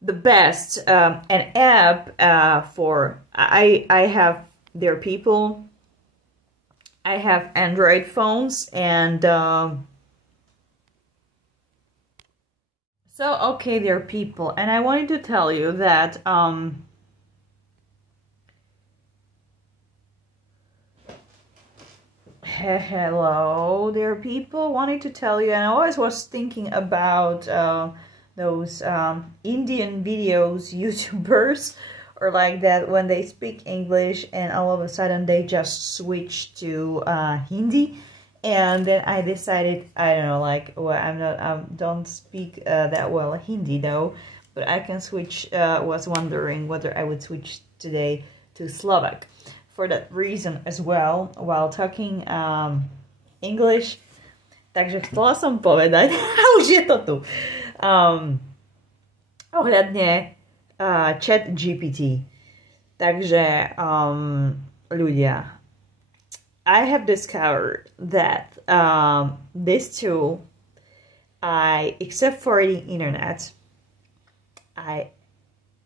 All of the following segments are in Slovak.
the best an app for I have their people. I have Android phones and so okay, there are people, and I wanted to tell you that hello there are people, wanted to tell you, and I always was thinking about those Indian videos, YouTubers or like that, when they speak English and all of a sudden they just switch to Hindi. And then I decided, I don't know, like, well, don't speak that well Hindi though, but I can switch, was wondering whether I would switch today to Slovak. For that reason as well, while talking English. Takže chcela som povedať, už je to tu, ohľadne chat GPT. Takže, ľudia, I have discovered that this tool, except for the internet, I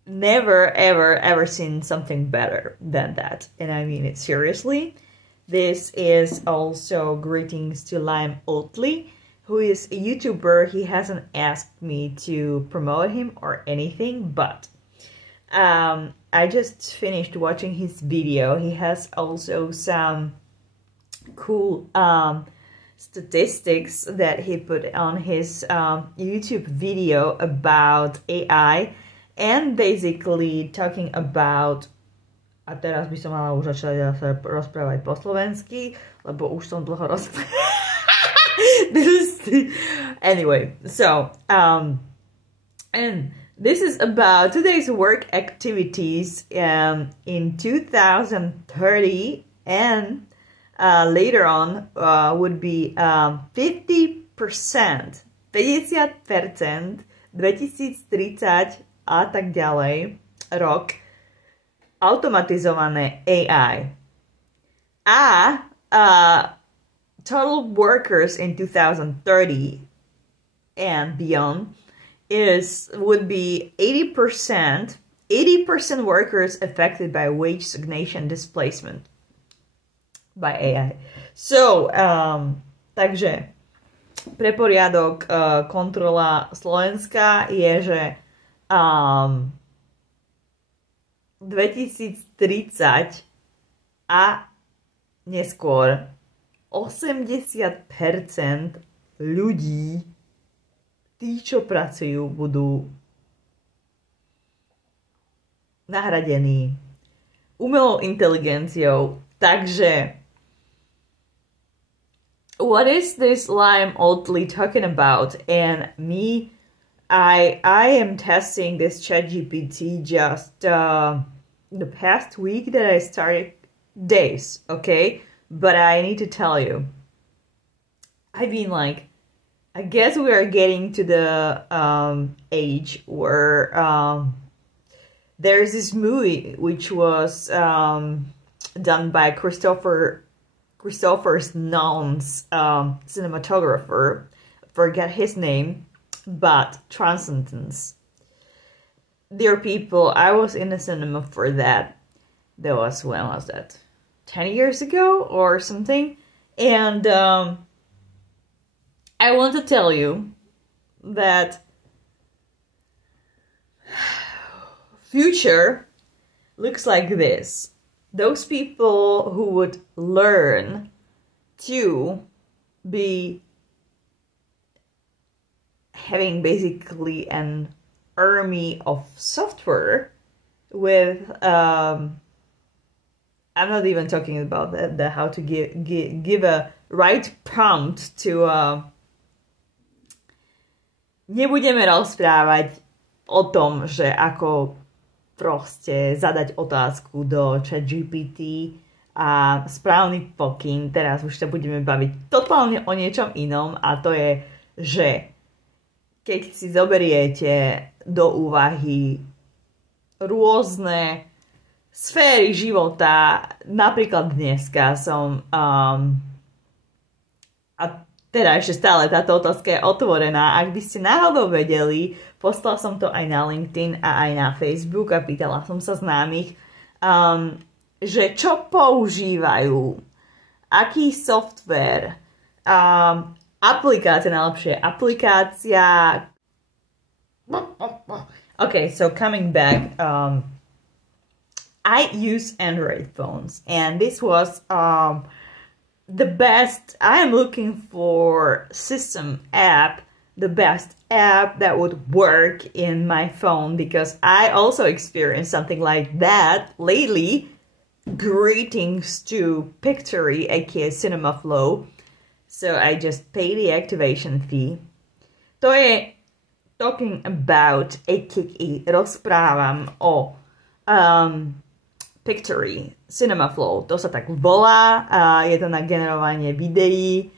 never ever seen something better than that, and I mean it seriously. This is also greetings to Liam Oatley, who is a YouTuber. He hasn't asked me to promote him or anything, but I just finished watching his video. He has also some cool statistics that he put on his YouTube video about AI, and basically talking about, a teraz by som mala už začať rozprávať po slovensky, lebo už som dlho rozprával. Anyway, so and this is about today's work activities in 2030, and later on would be 50%, 50%, 2030 a tak ďalej, rok, automatizované AI. A total workers in 2030 and beyond would be 80% workers affected by wage stagnation displacement by AI. So, takže pre poriadok, kontrola Slovenska je, že 2030 a neskôr 80% ľudí, tí, čo pracujú, budú nahradení umelou inteligenciou. Takže what is this Liam Oatley talking about? And me, I am testing this ChatGPT just the past week that I started, days, okay? But I need to tell you, I mean, like, I guess we are getting to the age where there's this movie which was done by Christopher Nolan's cinematographer, forget his name, but Transcendence. Dear people, I was in the cinema for that. That was, when was that? 10 years ago or something? And I want to tell you that future looks like this. Those people who would learn to be having basically an army of software with I'm not even talking about the how to give a right prompt to nebudeme rozprávať o tom, že ako proste zadať otázku do ChatGPT a správny pokyn. Teraz už sa budeme baviť totálne o niečom inom, a to je, že keď si zoberiete do úvahy rôzne sféry života, napríklad dneska som a Teda ešte stále táto otázka je otvorená. Ak by ste náhodou vedeli, poslala som to aj na LinkedIn a aj na Facebook a pýtala som sa známych, že čo používajú, aký software, aplikácia, najlepšie aplikácia. Okay, so coming back, I use Android phones, and this was the best. I am looking for system app, the best app that would work in my phone, because I also experienced something like that lately. Greetings to Pictory, aka Cinema Flow. So I just pay the activation fee. To je talking about AKI. Rozprávam o Pictory, Cinema Flow. To sa tak volá. Je to na generovanie videí.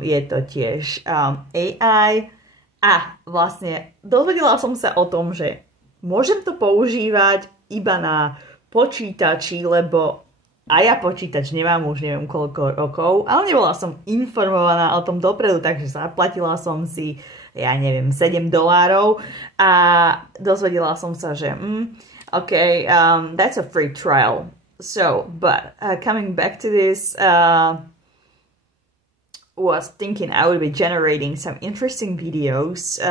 Je to tiež AI. A vlastne dozvedela som sa o tom, že môžem to používať iba na počítači, lebo a ja počítač nemám už neviem koľko rokov, ale nebola som informovaná o tom dopredu, takže zaplatila som si, ja neviem, $7 a dozvedela som sa, že okay, that's a free trial. So, but coming back to this, was thinking I would be generating some interesting videos,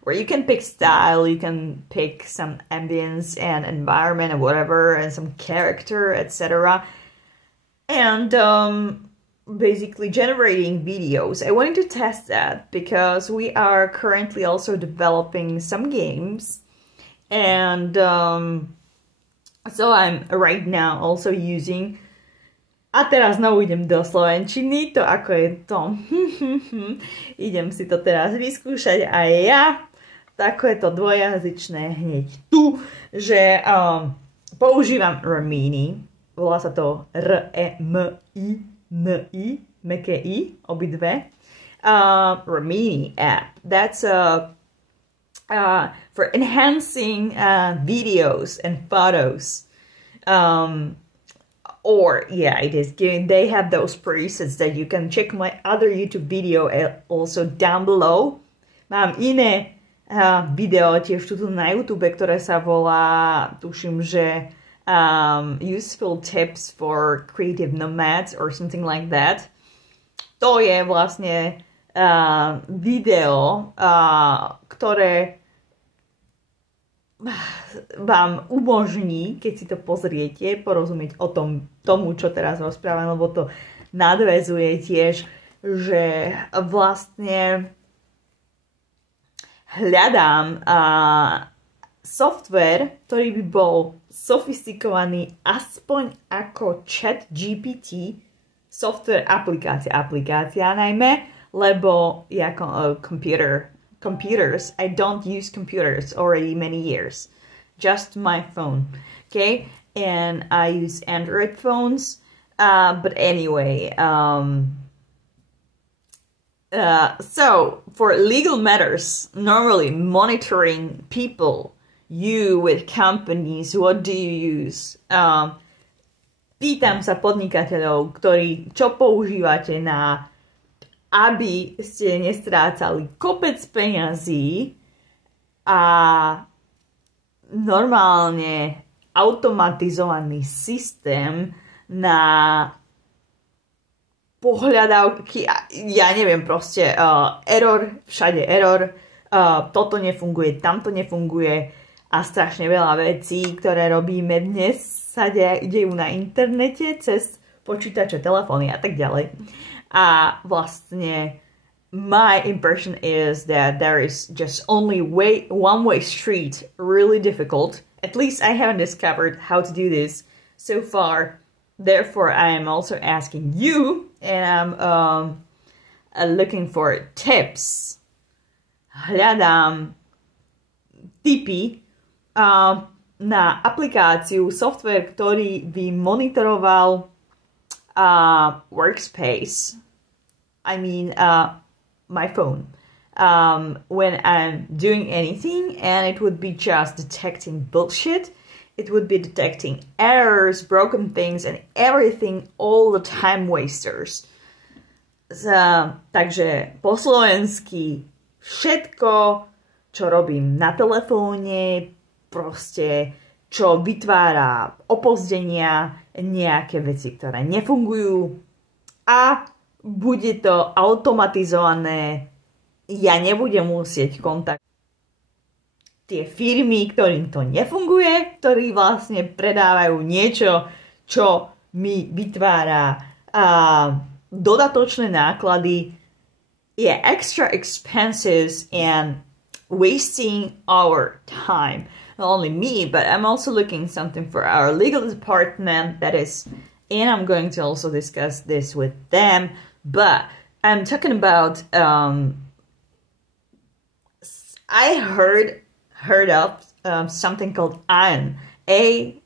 where you can pick style, you can pick some ambience and environment and whatever, and some character, etc. And basically generating videos. I wanted to test that because we are currently also developing some games. And so I'm right now also using... A teraz znovu idem do slovenčiny, to ako je to. Idem si to teraz vyskúšať aj ja. Tako je to dvojazyčné hneď tu, že používam Remini. Volá sa to R-E-M-I-N-I, meké I, obidve. Remini app. That's for enhancing videos and photos. Or, yeah, it is good. They have those presets that you can check my other YouTube video also down below. Mám iné video tiež tu na YouTube, ktoré sa volá, tuším, že Useful Tips for Creative Nomads or something like that. To je vlastne video, ktoré vám umožní, keď si to pozriete, porozumieť o tomu, čo teraz rozprávam, lebo to nadväzuje tiež, že vlastne hľadám software, ktorý by bol sofistikovaný aspoň ako ChatGPT, software aplikácia najmä, lebo ja computers, I don't use computers already many years, just my phone, okay, and I use Android phones, but anyway, so for legal matters, normally monitoring people, you with companies, what do you use? Pýtam sa podnikateľov, ktorí, čo používate na, aby ste nestrácali kopec peňazí a normálne automatizovaný systém na pohľadávky, ja neviem, proste error, všade error, toto nefunguje, tamto nefunguje a strašne veľa vecí, ktoré robíme dnes, sa dejú na internete cez počítače, telefóny a tak ďalej. A vlastne my impression is that there is just only one-way street, really difficult. At least I haven't discovered how to do this so far. Therefore, I am also asking you, and I'm looking for tips. Hľadám tipy na aplikáciu, software, ktorý by monitoroval workspace. I mean, my phone. When I'm doing anything, and it would be just detecting bullshit. It would be detecting errors, broken things, and everything, all the time wasters. Takže po slovensky všetko, čo robím na telefóne, proste čo vytvára opozdenia, nejaké veci, ktoré nefungujú a bude to automatizované. Ja nebudem musieť kontaktovať tie firmy, ktorým to nefunguje, ktorí vlastne predávajú niečo, čo mi vytvára dodatočné náklady, extra expenses and wasting our time. Not only me, but I'm also looking something for our legal department and I'm going to also discuss this with them, but I'm talking about, I heard of something called AEON, AEON,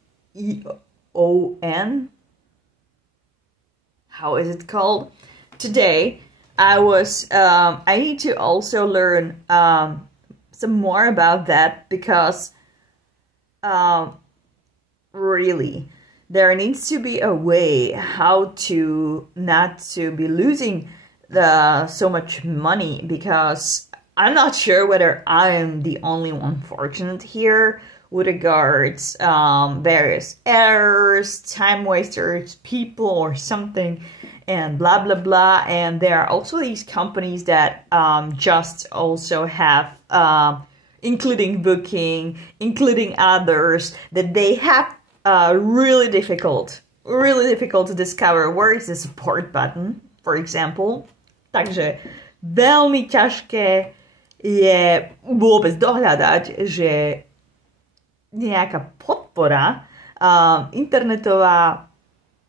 how is it called? Today, I need to also learn some more about that because really, there needs to be a way how to not to be losing so much money, because I'm not sure whether I am the only one fortunate here with regards various errors, time wasters, people or something, and blah blah blah. And there are also these companies that just also have including Booking, including others, that they have really difficult to discover where is the support button, for example. Takže veľmi ťažké je vôbec dohľadať, že nejaká podpora internetová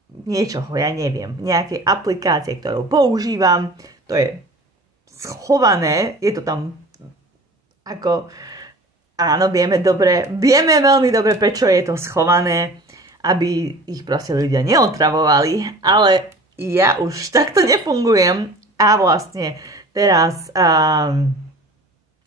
niečoho, ja neviem, nejakej aplikácie, ktorú používam, to je schované, je to tam ako, áno, vieme veľmi dobre, prečo je to schované, aby ich proste ľudia neotravovali, ale ja už takto nefungujem a vlastne teraz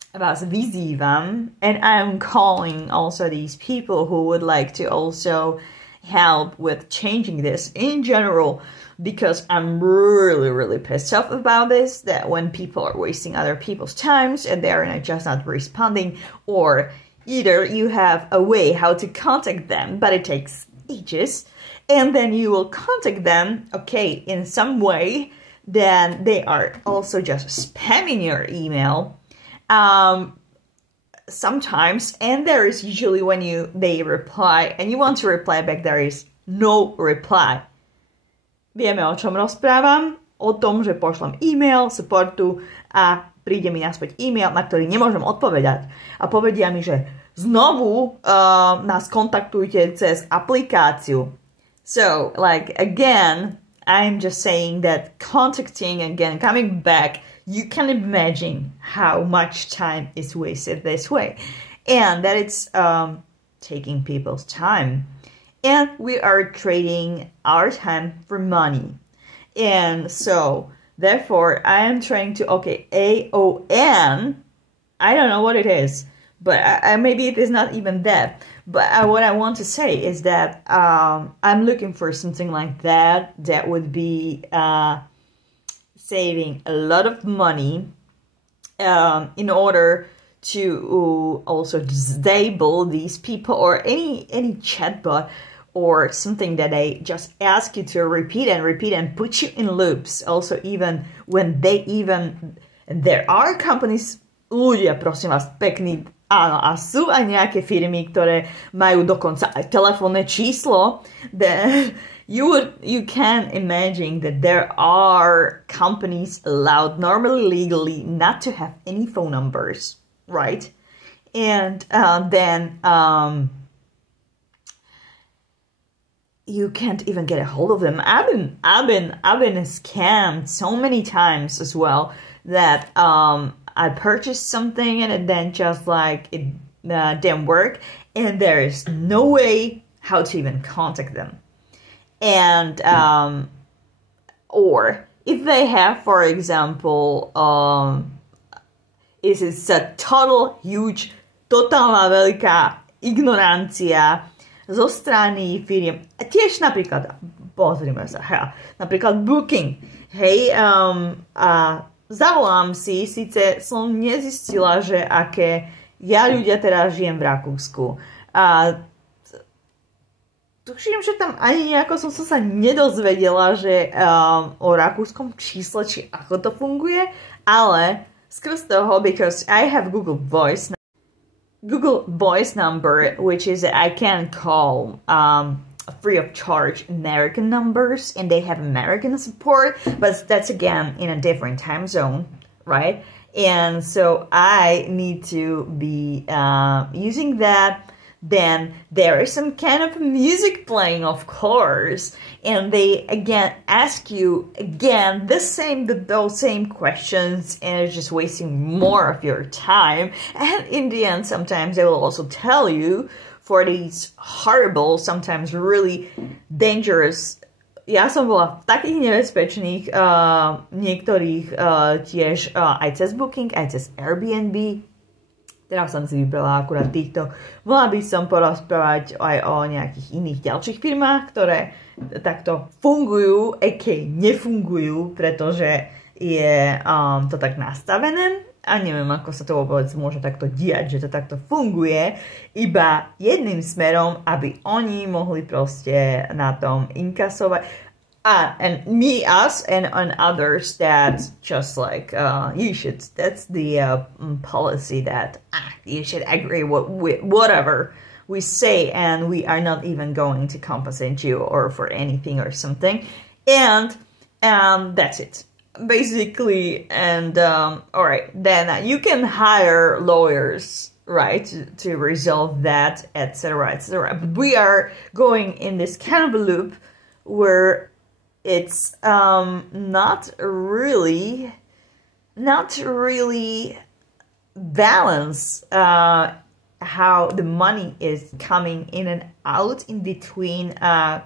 vás vyzývam, and I'm calling also these people who would like to also help with changing this in general, because I'm really pissed off about this, that when people are wasting other people's times and they're just not responding, or either you have a way how to contact them, but it takes ages, and then you will contact them, okay, in some way, then they are also just spamming your email, sometimes, and there is usually when they reply, and you want to reply back, there is no reply. Vieme, o čom rozprávam, o tom, že pošlem e-mail supportu a príde mi naspäť e-mail, na ktorý nemôžem odpovedať. A povedia mi, že znovu nás kontaktujte cez aplikáciu. So, like, again, I'm just saying that contacting again, coming back, you can imagine how much time is wasted this way. And that it's taking people's time. And we are trading our time for money. And so, therefore, I am trying to, okay, AEON, I don't know what it is, but maybe it is not even that. But what I want to say is that I'm looking for something like that would be saving a lot of money in order to also disable these people, or any chatbot or something that they just ask you to repeat and put you in loops. Also, even when there are companies, ľudia, prosím vás, pekný, áno, a sú aj nejaké firmy, ktoré majú dokonca aj telefónne číslo, that you can imagine that there are companies allowed normally legally not to have any phone numbers, right? And then you can't even get a hold of them. I've been scammed so many times as well, that I purchased something and then just like it didn't work, and there is no way how to even contact them. And or if they have, for example, is a totálna veľká ignorancia zo strany firiem. Tiež napríklad, pozrime sa, napríklad Booking. Hej, a zavolám si, síce som nezistila, že aké ja ľudia teraz žijem v Rakúsku. A tuším, že tam ani nejako som sa nedozvedela, že o rakúskom čísle, či ako to funguje, ale skrz toho, because I have Google Voice number, which is I can call free of charge American numbers, and they have American support, but that's again in a different time zone, right? And so I need to be using that. Then there is some kind of music playing, of course, and they again ask you again those same questions, and it's just wasting more of your time. And in the end, sometimes they will also tell you for these horrible, sometimes really dangerous. Ja som bola v takých nebezpečných niektorých tiež aj cez Booking, aj cez Airbnb. Teraz som si vybrala akurát týchto. Mohla by som porozprávať aj o nejakých iných ďalších firmách, ktoré takto fungujú, nefungujú, pretože je to tak nastavené. A neviem, ako sa to vôbec môže takto diať, že to takto funguje iba jedným smerom, aby oni mohli proste na tom inkasovať. And me, us, and others that just like, that's the policy that you should agree with whatever we say, and we are not even going to compensate you or for anything or something. And that's it. Basically, and alright, then you can hire lawyers, right, to resolve that, etc., etc. But we are going in this kind of a loop where it's not really balance how the money is coming in and out in between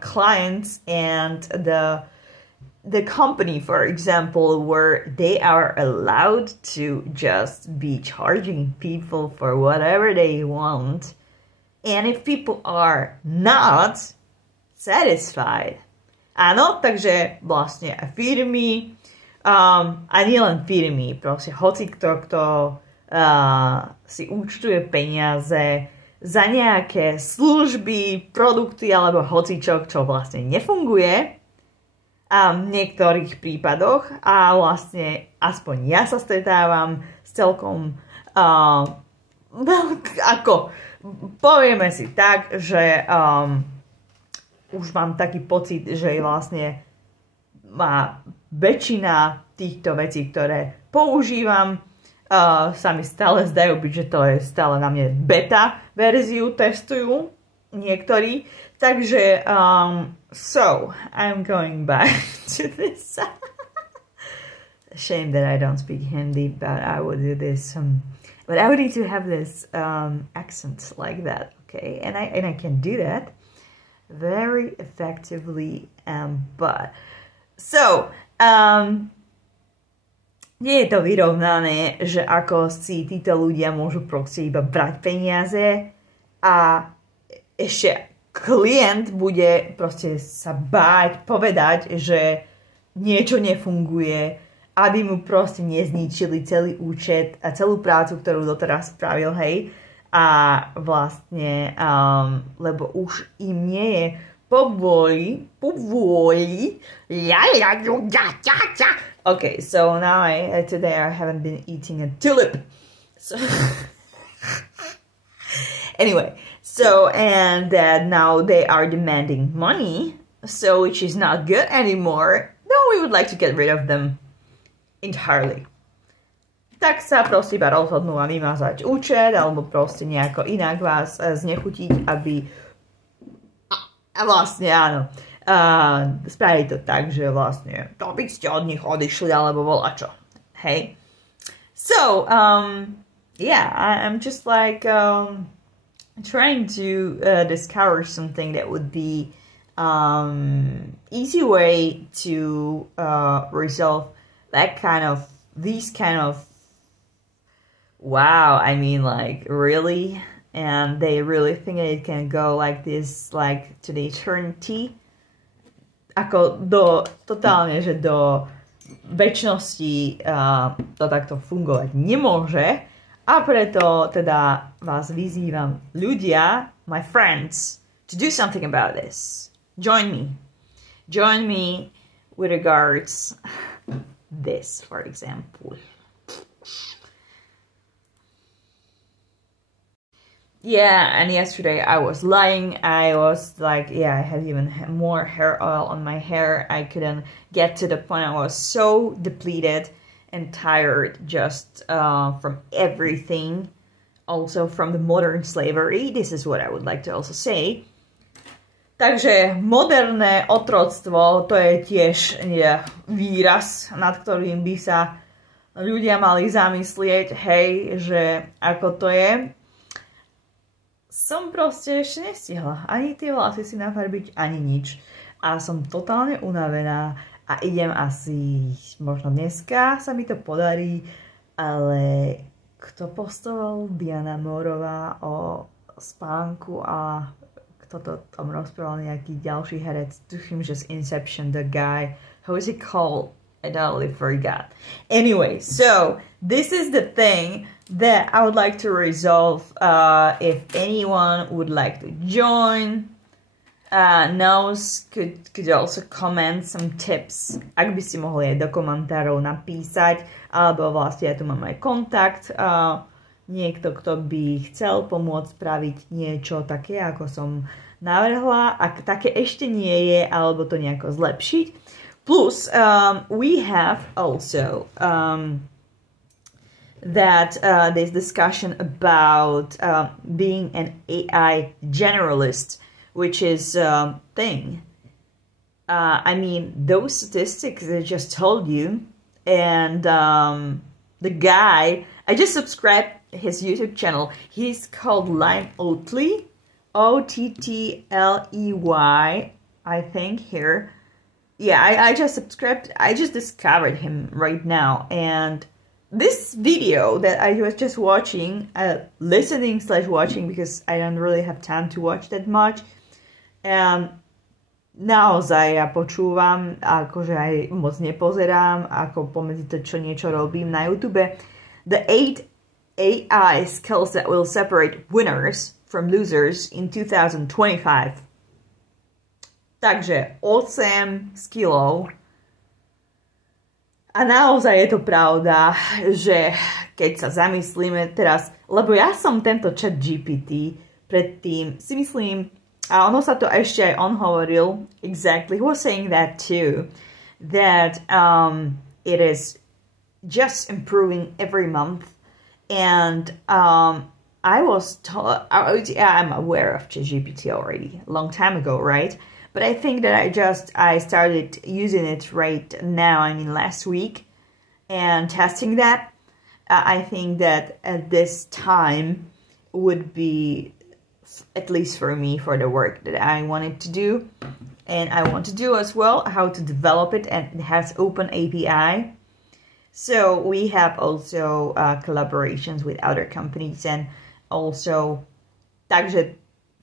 clients and the company, for example, where they are allowed to just be charging people for whatever they want. And if people are not satisfied. Áno, takže vlastne firmy, a nielen firmy, proste hoci kto si účtuje peniaze za nejaké služby, produkty alebo hocičo, čo vlastne nefunguje, v niektorých prípadoch, a vlastne aspoň ja sa stretávam s celkom ako povieme si tak, že už mám taký pocit, že vlastne má väčšina týchto vecí, ktoré používam, sa mi stále zdajú byť, že to je stále na mne beta verziu testujú niektorí. Takže, so, I'm going back to this. Shame that I don't speak Hindi, but I will do this. But I would need to have this accent like that, okay? And I can do that very effectively, but so, nie je to vyrovnané, že ako si títo ľudia môžu proste iba brať peniaze a ešte klient bude proste sa báť povedať, že niečo nefunguje, aby mu proste nezničili celý účet a celú prácu, ktorú doteraz spravil, hej. A vlastne, lebo už im nie je povôli. Okay, so now today I haven't been eating a tulip. So anyway, so, and that now they are demanding money, so which is not good anymore. No, we would like to get rid of them entirely. Tak sa proste iba rozhodnú a vymazať účet, alebo proste nejako inak vás znechutiť, aby vlastne áno, spraviť to tak, že vlastne to by ste od nich odišli, alebo volačo. Hej. So, yeah, I'm just like trying to discover something that would be easy way to resolve these kind of wow, I mean, like, really? And they really think it can go like this, like, to the eternity? Ako totálne, že do väčšnosti to takto fungovať nemôže a preto teda vás vyzývam, ľudia, my friends, to do something about this. Join me. Join me with regards this, for example. Yeah, and yesterday I was lying. I was like, yeah, I had even more hair oil on my hair. I couldn't get to the point. I was so depleted and tired just from everything. Also from the modern slavery. This is what I would like to also say. Takže moderné otroctvo, to je tiež výraz, nad ktorým by sa ľudia mali zamyslieť, hej, že ako to je. Som proste ešte nestihla ani tie vlasy si nafarbiť, ani nič. A som totálne unavená a idem asi, možno dneska sa mi to podarí, ale kto postoval Diana Moorová o spánku a kto to tam rozprával, nejaký ďalší herec, tuším, že z Inception, the guy, how is he called? I totally forgot. Anyway, so this is the thing that I would like to resolve. If anyone would like to join, knows, could also comment some tips. Ak by si mohli aj do komentárov napísať, alebo vlastne ja tu mám aj kontakt. Niekto, kto by chcel pomôcť spraviť niečo také, ako som navrhla. Ak také ešte nie je, alebo to nejako zlepšiť. Plus, we have also this discussion about being an AI generalist, which is a thing. I mean, those statistics I just told you, and the guy, I just subscribed his YouTube channel. He's called Lime Otley, Ottley, I think here. Yeah, I just subscribed. I just discovered him right now, and this video that I was just watching, listening/watching, because I don't really have time to watch that much. Naozaj ja počúvam, akože aj moc nepozerám, ako pomedzi to, čo niečo robím na YouTube. The 8 AI skills that will separate winners from losers in 2025. Takže 8 skillov. A naozaj je to pravda, že keď sa zamyslíme teraz, lebo ja som tento chat GPT predtým si myslím, a ono sa to ešte aj on hovoril, exactly, he was saying that too, that it is just improving every month, and I'm aware of ChatGPT already, a long time ago, right? But I think that I started using it right now, I mean last week, and testing that. I think that at this time would be, at least for me, for the work that I wanted to do, and I want to do as well, how to develop it, and it has open API. So we have also collaborations with other companies, and also, takže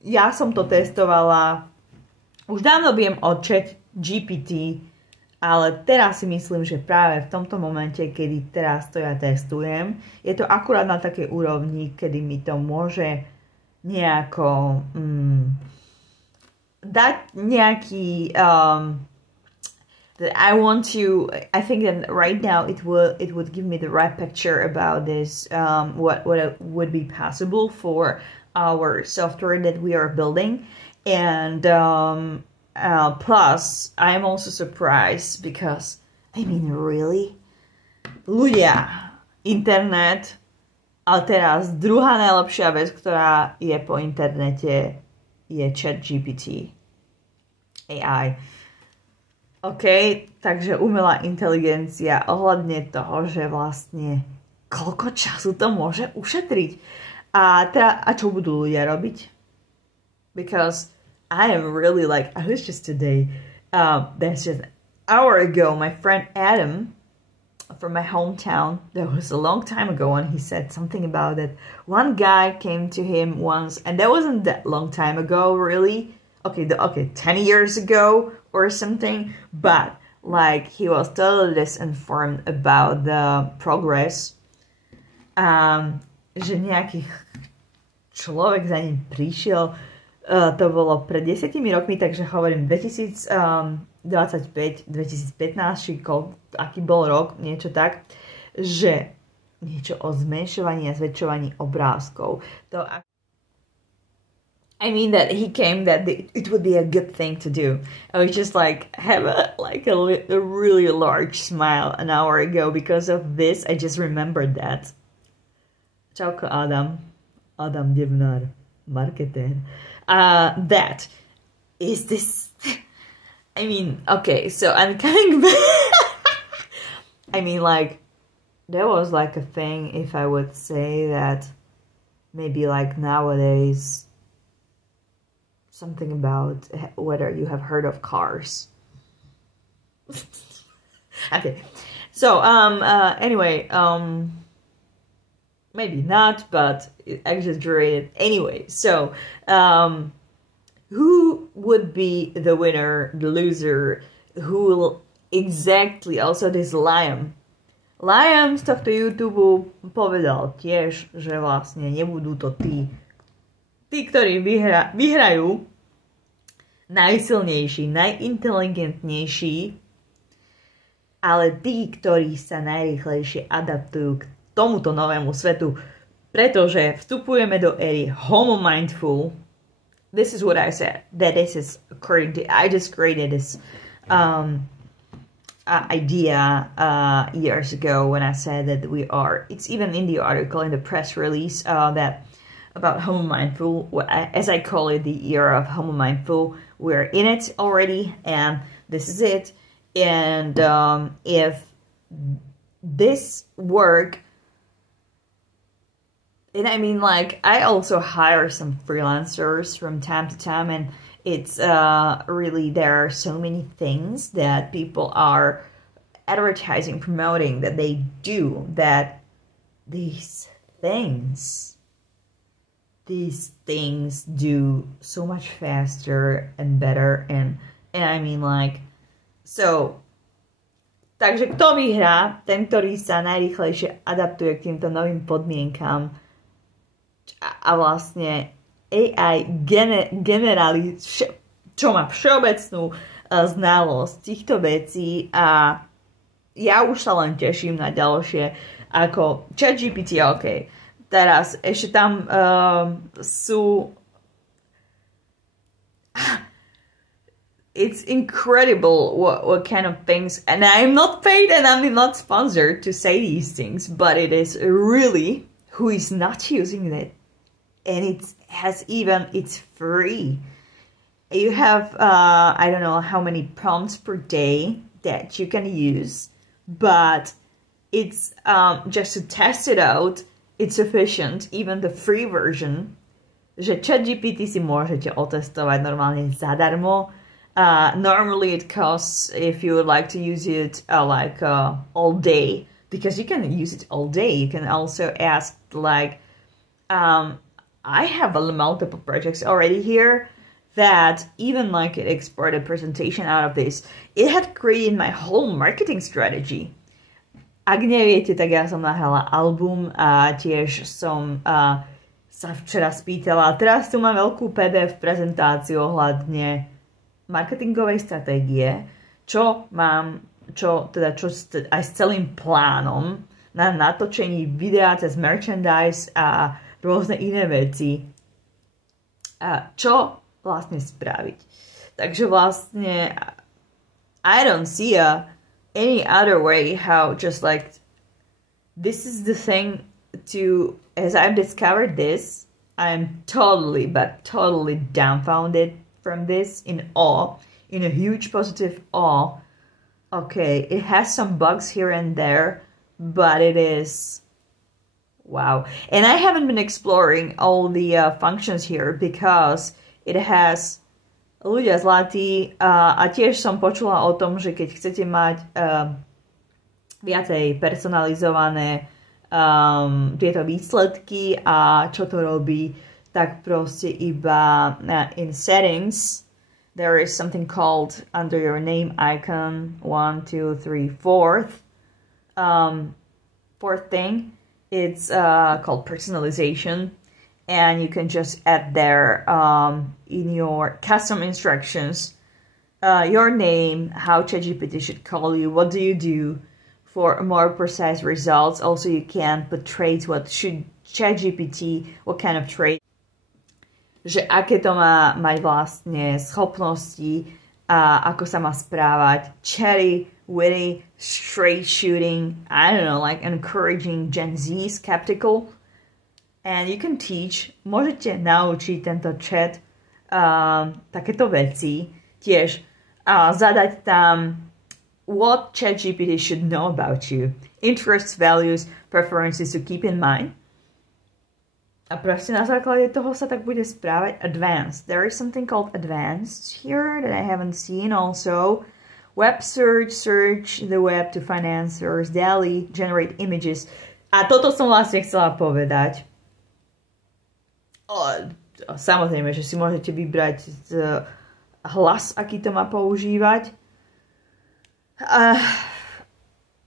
ja som to testovala. Už dávno viem o chat GPT, ale teraz si myslím, že práve v tomto momente, kedy teraz to ja testujem, je to akurát na takej úrovni, kedy mi to môže nejako dať nejaký that I want to, I think that right now it would give me the right picture about this, what would be possible for our software that we are building. And plus, I'm also surprised because, I mean, really? Ľudia, internet, ale teraz druhá najlepšia vec, ktorá je po internete, je ChatGPT. AI. OK, takže umelá inteligencia ohľadne toho, že vlastne koľko času to môže ušetriť. A čo budú ľudia robiť? Because I am really like, I was just today, that's just an hour ago, my friend Adam from my hometown, that was a long time ago, and he said something about it. One guy came to him once, and that wasn't that long time ago, really. Okay, 10 years ago or something, but like he was totally disinformed about the progress. Že nejaký človek za ním prišiel, to bolo pred 10 rokmi, takže hovorím 2025, 2015, či aký bol rok, niečo tak, že niečo o zmenšovaní a zväčšovaní obrázkov. To I mean that he came that it would be a good thing to do. I was just like have a really large smile an hour ago because of this. I just remembered that. Čauko Adam. Adam Devnar, marketer. That is this. I mean, okay, so I'm coming back. I mean, like, there was like a thing if I would say that maybe like nowadays something about whether you have heard of cars. Okay, so anyway, maybe not, but exaggerated anyway. So who would be the winner, the loser? Who will exactly? Also this Liam z tohto YouTube povedal tiež, že vlastne nebudú to tí ktorí vyhrajú, najsilnejší, najinteligentnejší, ale tí, ktorí sa najrýchlejšie adaptujú k tomuto novému svetu, pretože vstupujeme do éry Homo Mindful. This is what I said, that this is according to, I just created this idea years ago when I said that we are, it's even in the article, in the press release, that about Homo Mindful, as I call it, the era of Homo Mindful. We're in it already, and this is it. And if this work, and I mean, like, I also hire some freelancers from time to time, and it's really, there are so many things that people are advertising, promoting, that they do, that these things do so much faster and better, and I mean, like, so, takže kto vyhrá? Ten, ktorý sa najrýchlejšie adaptuje k týmto novým podmienkam a vlastne AI generáli, čo má všeobecnú znalosť týchto vecí, a ja už sa len teším na ďalšie, ako ChatGPT, OK. Teraz ešte tam sú... It's incredible what kind of things, and I'm not paid and I'm not sponsored to say these things, but it is really who is not using it, and it's free. You have I don't know how many prompts per day that you can use, but it's just to test it out. It's sufficient, even the free version, že ChatGPT si môžete otestovať normálne zadarmo. Normally it costs, if you would like to use it all day, because you can use it all day. You can also ask, like, I have multiple projects already here that even like it exported presentation out of this. It had created my whole marketing strategy. Ak neviete, tak ja som nahrala album a tiež som sa včera spýtala. Teraz tu mám veľkú PDF prezentáciu ohľadne marketingovej stratégie, čo aj s celým plánom na natočení videa cez merchandise a rôzne iné veci. Čo vlastne spraviť. Takže vlastne I don't see any other way how, just like, this is the thing to, as I've discovered this, I'm totally dumbfounded from this, in awe, in a huge positive awe. Okay, it has some bugs here and there, but it is wow. And I haven't been exploring all the functions here because it has ľudia zlatí, a tiež som počula o tom, že keď chcete mať viacej personalizované tieto výsledky a čo to robí, tak proste iba in settings there is something called under your name icon, 1, 2, 3, fourth thing. It's called personalization, and you can just add there in your custom instructions your name, how ChatGPT should call you, what do you do for more precise results. Also, you can put traits, what should ChatGPT, what kind of trait, že aké to má mať vlastne schopnosti a ako sa má správať. Chatty, witty, straight shooting, I don't know, like encouraging Gen Z, skeptical. And you can teach, môžete naučiť tento chat takéto veci. Tiež zadať tam what ChatGPT should know about you. Interests, values, preferences to keep in mind. A proste na základe toho sa tak bude správať. Advanced. There is something called advanced here that I haven't seen also. Web search the web to find answers. DALL-E, generate images. A toto som vlastne chcela povedať. Samozrejme, že si môžete vybrať hlas, aký to má používať.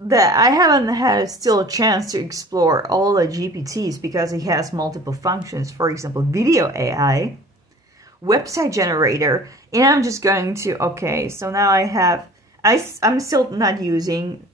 That I haven't had still a chance to explore all the GPTs because it has multiple functions. For example, video AI, website generator, and I'm just going to, okay, so now I'm still not using,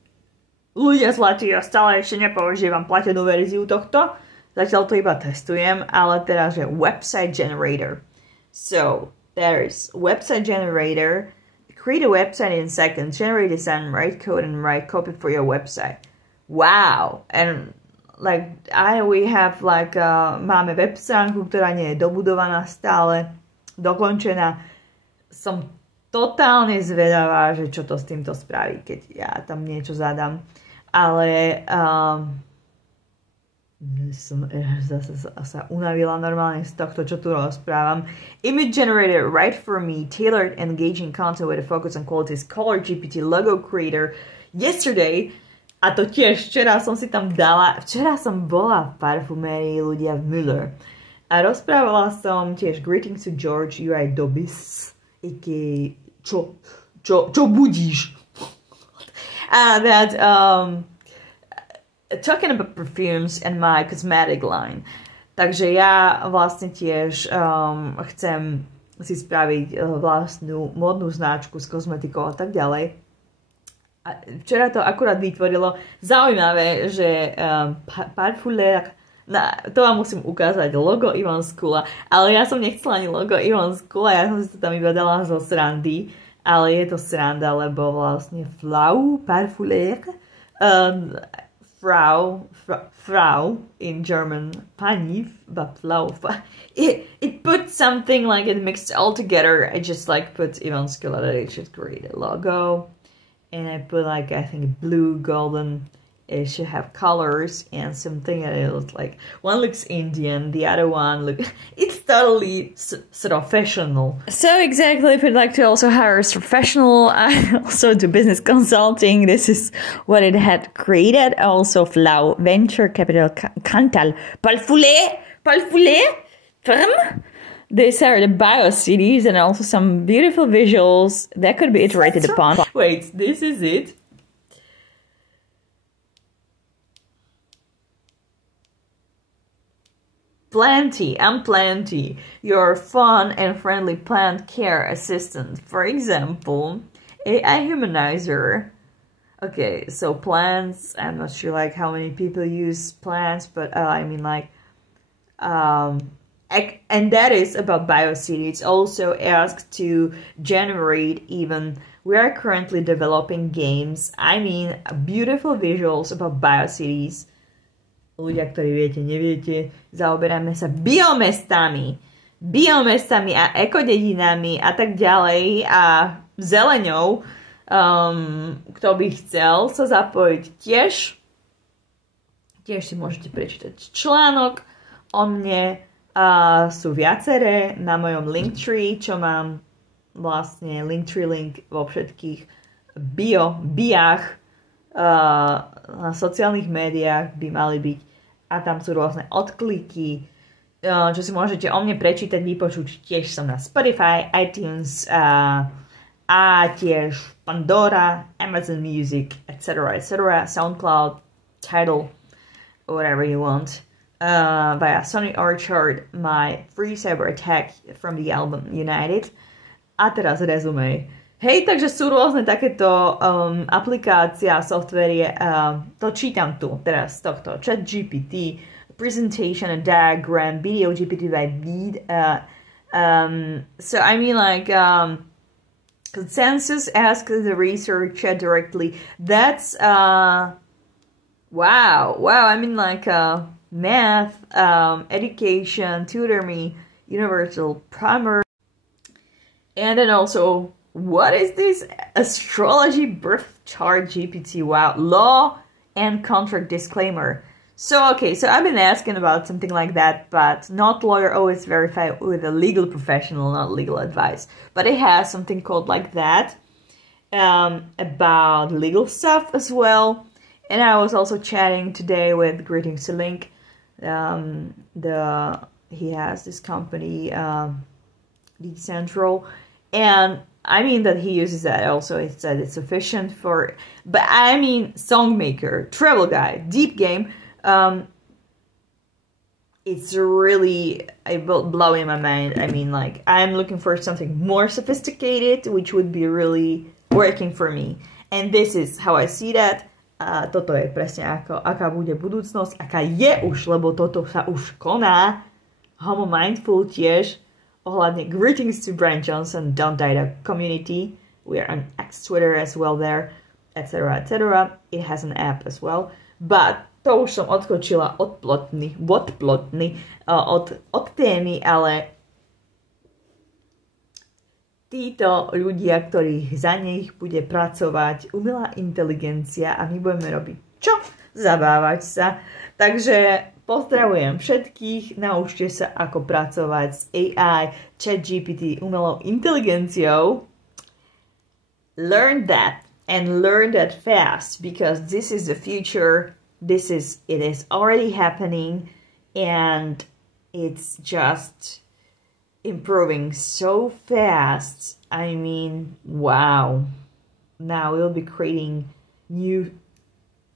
ľudia zlatí, ja stále ešte nepoužívam platenú verziu tohto, zatiaľ to iba testujem, ale teraz je website generator. So, there's website generator. Create a website in seconds, generate design, write code, and write copy for your website. Wow! And like, we have like, máme web stránku, ktorá nie je dobudovaná stále, dokončená. Som totálne zvedavá, že čo to s týmto spraví, keď ja tam niečo zadám. Ale som zase sa unavila normálne z tohto, čo tu rozprávam. Image generator, write for me, tailored engaging content with a focus on qualities, color GPT, logo creator. Yesterday, a to tiež včera som si tam dala, včera som bola v parfumérii ľudia v Müller a rozprávala som tiež Greetings to George UI Dobis, čo budíš? And that, talking about perfumes and my cosmetic line. Takže ja vlastne tiež chcem si spraviť vlastnú módnu značku s kozmetikou a tak ďalej. A včera to akurát vytvorilo. Zaujímavé, že Parfumeur, to vám musím ukázať, logo Ivan Skula, ale ja som nechcela ani logo Ivan Skula, ja som si to tam iba dala zo srandy, ale je to sranda, lebo vlastne Parfumeur, Frau in German, pani, but Frau. It put something like it mixed all together. I just like put Ivan Skula that it should create a logo, and I put like I think blue, golden. It should have colors and something that it looks like. One looks Indian, the other one it's totally sort of professional. So exactly, if you'd like to also hire a professional, I also do business consulting. This is what it had created. Also Flau Venture Capital Cantal Palfoulet Firm. These are the bio cities and also some beautiful visuals that could be iterated upon. Wait, this is it. Plenty, I'm Plenty, your fun and friendly plant care assistant. For example, AI humanizer. Okay, so plants, I'm not sure like how many people use plants, but I mean like, and that is about BioCity. It's also asked to generate even, we are currently developing games, I mean beautiful visuals about BioCities. Ľudia, ktorí viete, neviete, zaoberáme sa biomestami a ekodedinami a tak ďalej a zeleňou. Kto by chcel sa zapojiť tiež si môžete prečítať článok o mne. Sú viaceré na mojom Linktree, čo mám vlastne Linktree link vo všetkých biách na sociálnych médiách by mali byť. A tam sú rôzne odkliky, čo si môžete o mne prečítať, vypočuť. Tiež som na Spotify, iTunes a tiež Pandora, Amazon Music, etc., SoundCloud, Tidal, whatever you want. Via Sony Orchard, my free cyber attack from the album United. A teraz Resume. Hej, takže sú rôzne takéto aplikácie a softvery. To čítam tu teraz z tohto. ChatGPT, presentation and diagram, video GPT by Veed. So I mean, like, consensus ask the researcher directly. That's wow. I mean, like, math, education, tutor me, universal primer, and then also, what is this? Astrology birth chart GPT. Wow, law and contract disclaimer. So, okay, so I've been asking about something like that, but not lawyer, always verify with a legal professional, not legal advice. But it has something called like that, about legal stuff as well. And I was also chatting today with Greetings to Link. He has this company, Decentral, and I mean that he uses that also. It said it's sufficient for, but I mean, songmaker, travel guide, deep game. It's really blowing my mind. I mean, like, I'm looking for something more sophisticated, which would be really working for me. And this is how I see that. Toto je presne aká bude budúcnosť, aká je už, lebo toto sa už koná. Homo Mindful tiež. Ohľadne Greetings to Brian Johnson, Don't Die the Community. We are on X Twitter as well there, etc., etc. It has an app as well. But to už som odskočila od témy, ale títo ľudia, ktorých za nich bude pracovať umelá inteligencia a my budeme robiť čo? Zabávať sa. Takže pozdravujem všetkých, naučte sa, ako pracovať s AI, ChatGPT, umelou inteligenciou. Learn that and learn that fast, because this is the future. It is already happening, and it's just improving so fast. I mean, wow. Now we'll be creating new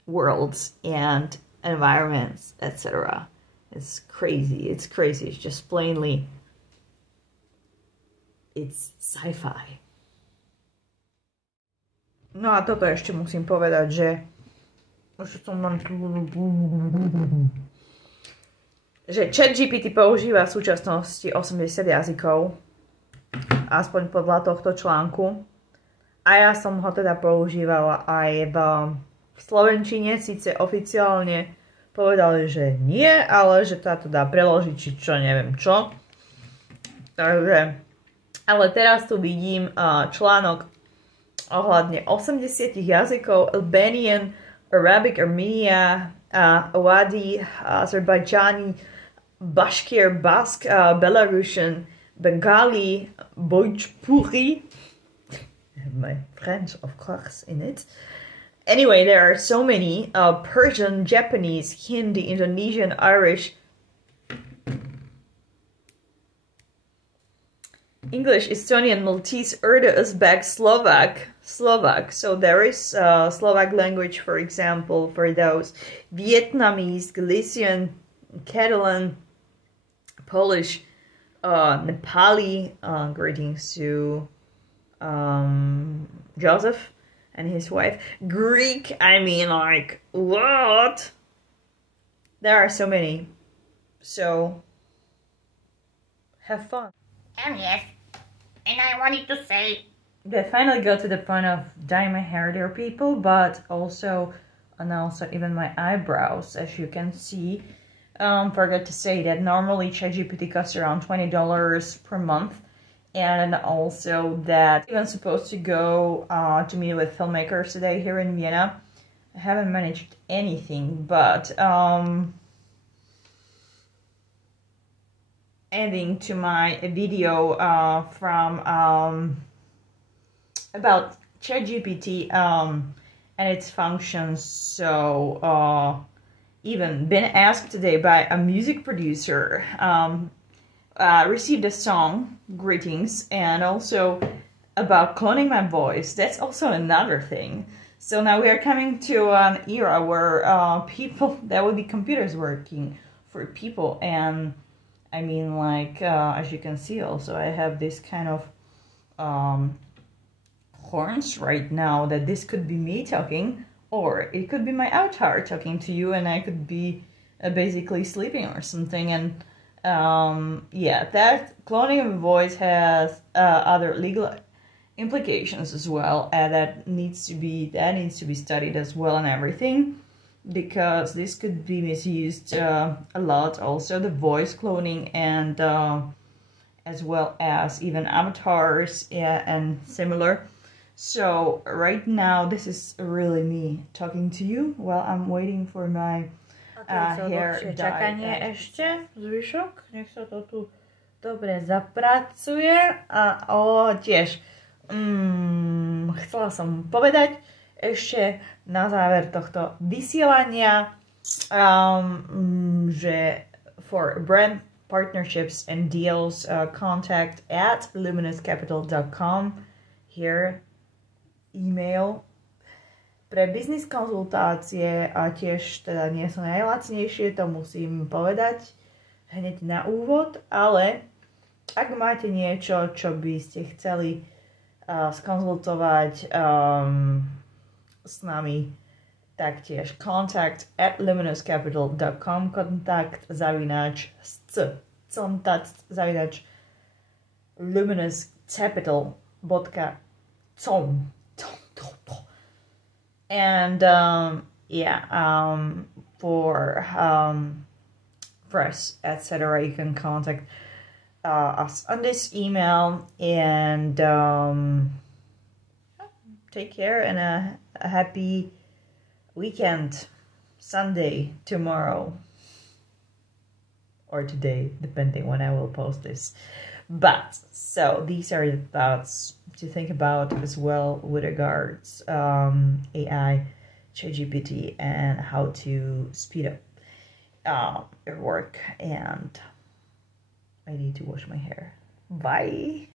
worlds and environments, etc. It's crazy. It's crazy. It's just plainly, it's sci-fi. No a toto ešte musím povedať, že ChatGPT používa v súčasnosti 80 jazykov, aspoň podľa tohto článku. A ja som ho teda používala aj v slovenčine, síce oficiálne povedali, že nie, ale že to dá preložiť, či čo, neviem čo. Takže, ale teraz tu vidím článok ohľadne 80 jazykov: Albanian, Arabic, Armenia, Awadi, Azerbaijani, Bashkir, Basque, Belarusian, Bengali, Bhojpuri. My French, of course, in it. Anyway, there are so many. Persian, Japanese, Hindi, Indonesian, Irish, English, Estonian, Maltese, Urdu, Uzbek, Slovak. So there is Slovak language, for example, for those. Vietnamese, Galician, Catalan, Polish, Nepali. Greetings to Joseph and his wife. Greek, I mean, like, what? There are so many. So, have fun. Yes, and I wanted to say They finally got to the point of dyeing my hair, dear people, but also even my eyebrows, as you can see. Forgot to say that normally ChatGPT costs around $20 per month, and also that I'm supposed to go to meet with filmmakers today here in Vienna. I haven't managed anything, but ending to my video from about ChatGPT and its functions. So even been asked today by a music producer, received a song, greetings, and also about cloning my voice. That's also another thing. So now we are coming to an era where there will be computers working for people. And I mean, like, as you can see also, I have this kind of horns right now, that this could be me talking, or it could be my avatar talking to you, and I could be basically sleeping or something. And yeah, that cloning of a voice has other legal implications as well, and that needs to be studied as well and everything, because this could be misused a lot. Also, the voice cloning, and as well as even avatars, yeah, and similar. So right now this is really me talking to you while I'm waiting for my hair dye. Čakanie ešte, zvyšok, nech sa to tu dobre zapracuje. A tiež chcela som povedať ešte na záver tohto vysielania, že for brand partnerships and deals, contact at luminouscapital.com. Here, email. Pre biznis konzultácie, a tiež teda nie sú najlacnejšie, to musím povedať hneď na úvod, ale ak máte niečo, čo by ste chceli skonzultovať s nami, taktiež contact at luminouscapital.com, kontakt zavinač luminouscapital.com. And for press, etc., you can contact us on this email. And take care, and a happy weekend. Sunday, tomorrow, or today, depending when I will post this. But so these are the thoughts to think about as well with regards AI, ChatGPT, and how to speed up your work. And I need to wash my hair. Bye.